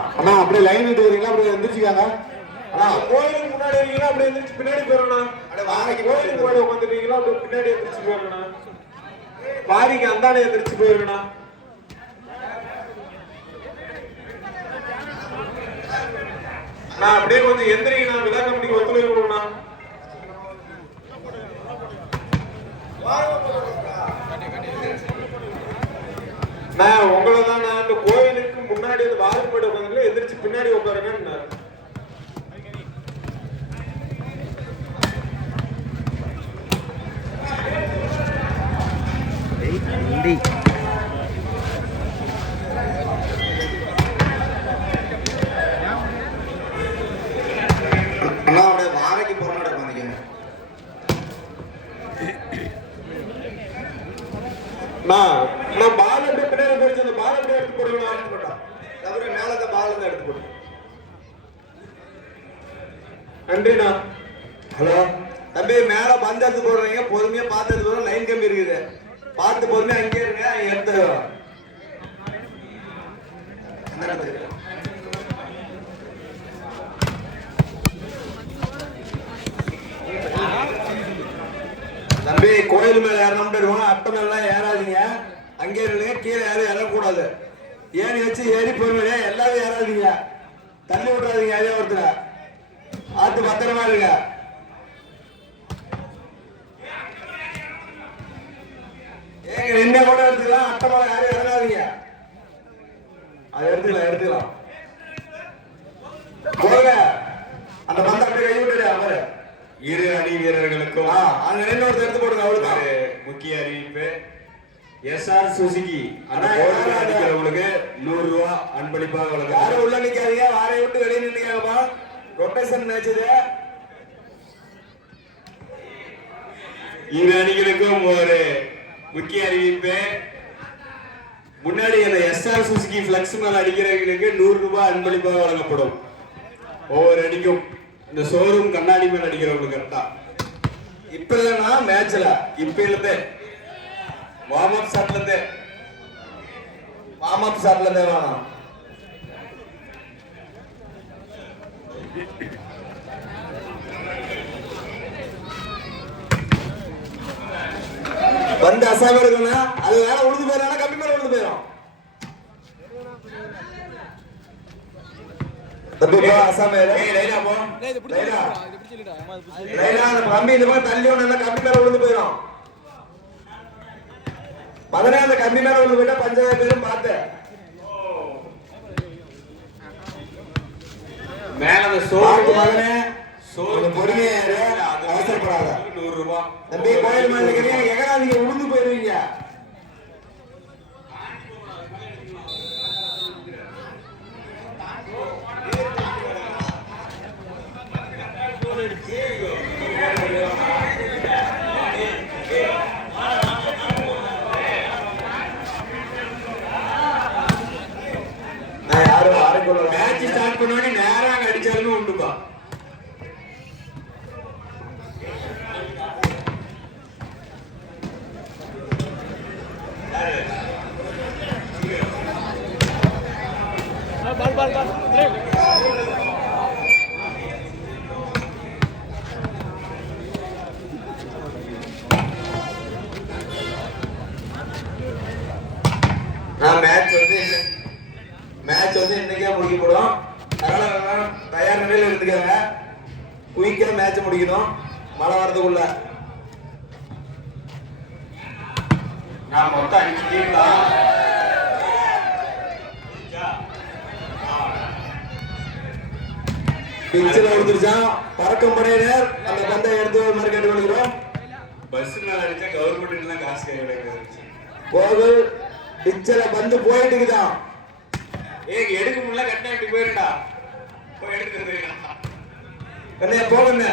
அண்ணா அப்படியே லைன் விட்டு வரீங்களா? அப்படியே எந்திரிச்சுக்காங்க. அண்ணா கோயிலுக்கு முன்னாடி இருக்கீங்களா? அப்படியே எந்திரிச்சு பின்னாடி போயிடணும். கோயிலுக்கு முன்னாடி உட்காந்துருக்கீங்களா? அப்படியே பின்னாடி எந்திரிச்சு போயிடணும். பாரிக்கு அந்தானே எந்திரிச்சு போயிடணும். நான் அப்படியே கொஞ்சம் எந்திரிக்கணும். விழா கமிட்டிக்கு ஒத்துழைப்பு கொடுக்கணும். நான் உங்களை தான் நான் அந்த கோயிலுக்கு முன்னாடி அந்த வாழைப்படி உட்காந்துல எந்திரிச்சு பின்னாடி உட்காருங்க. நான் பால் அப்படியே பின்னாடி போயிடுச்சு. அந்த பால் அப்படியே எடுத்து போடுவேன். தவிர மேல பால் தான் எடுத்து போடு. நன்றிண்ணா. ஹலோ தம்பி, மேல பந்து எடுத்து போடுறீங்க. பொறுமையா பார்த்து எடுத்து போடுறோம். லைன் கம்பி இருக்குது, பார்த்து பொறுமையா அங்கே இருங்க. எடுத்து தம்பி, கோயில் மேல ஏறணும். அட்டை மேல ஏறாதீங்க. அங்கே இருங்க. கீழே யாரும் ஏறக்கூடாது. ஏறி வச்சு ஏறி போயிருங்க. எல்லாரும் ஏறாதீங்க. தள்ளி விட்டுறாதீங்க. அதே ஒருத்தர் ஆத்து பத்திரமா இருங்க. ஏங்க என்ன கூட எடுத்துக்கலாம். அட்டை மேல யாரும் இறங்காதீங்க. அதை எடுத்துக்கலாம். போங்க. அந்த பந்த அப்படியே கை விட்டுடு. அவரு இரு அணி வீரர்களுக்கும் அங்க இன்னொரு எடுத்து போடுங்க. அவளுக்கு முக்கிய அறிவிப்பு. SR சுசுகி அடிக்கிறவங்களுக்கு 100 ரூபாய் அன்பளிப்பாக வழங்க. யாரும் உள்ள நிக்காதீங்க. வாரை விட்டு வெளியே நின்னுங்கப்பா. ரொட்டேஷன் மேட்ச் இது. இரு அணிகளுக்கும் ஒரு முக்கிய அறிவிப்பு. முன்னாடி அந்த SR சுசுகி பிளக்ஸ் மேல அடிக்கிறவங்களுக்கு 100 ரூபாய் அன்பளிப்பாக வழங்கப்படும். ஒவ்வொரு அடிக்கும் இந்த ஷோரூம் கண்ணாடி மேல அடிக்கிறவங்களுக்கு கரெக்டா. இப்ப இல்லைன்னா மேட்ச்ல இப்ப இருந்து வார்ம் அப் ஷாட்ல இருந்தே வேணாம். வந்து அசாம இருக்குன்னா அது வேற உழுது போயிடும். கம்மி மேல உழுது போயிடும். தம்பி அசாம கம்பி இந்த மாதிரி தள்ளி ஒண்ணு கம்பி மேல விழுந்து போயிடும். 15 கம்பி மேல விழுந்து போயிட்டா பஞ்சாயத்து பேரும் பார்த்து மேல பொறுமையாரு. அவசரப்படாத. 100 ரூபாய் தம்பி. கோயில் மேல எகராதிங்க உழுந்து போயிருவீங்க. மேட்ச் ஸ்டார்ட் பண்ணி நேரம் அடிச்சாலுமே உண்டுப்பா. மேட்ச் வந்து இன்னைக்கே முடிக்கப்படும். அதனால தயார் நிலையில் எடுத்துக்காங்க. குயிக்கா மேட்ச் முடிக்கணும் மழை வரதுக்குள்ள. நான் மொத்தம் 5 டீம் தான். பிச்சில் எடுத்துருச்சா பறக்கும் படையினர் அந்த பந்தை எடுத்து ஒரு மாதிரி கேட்டுக்கொள்கிறோம். பஸ் மேல அடிச்சா கவர்மெண்ட் தான் காசு கிடையாது. கோவில் பிச்சில பந்து போயிட்டு இருக்குதான். எடுக்க முடியல. கட்டினா இப்படி போயிருடா. போய் எடுத்து போகுங்க.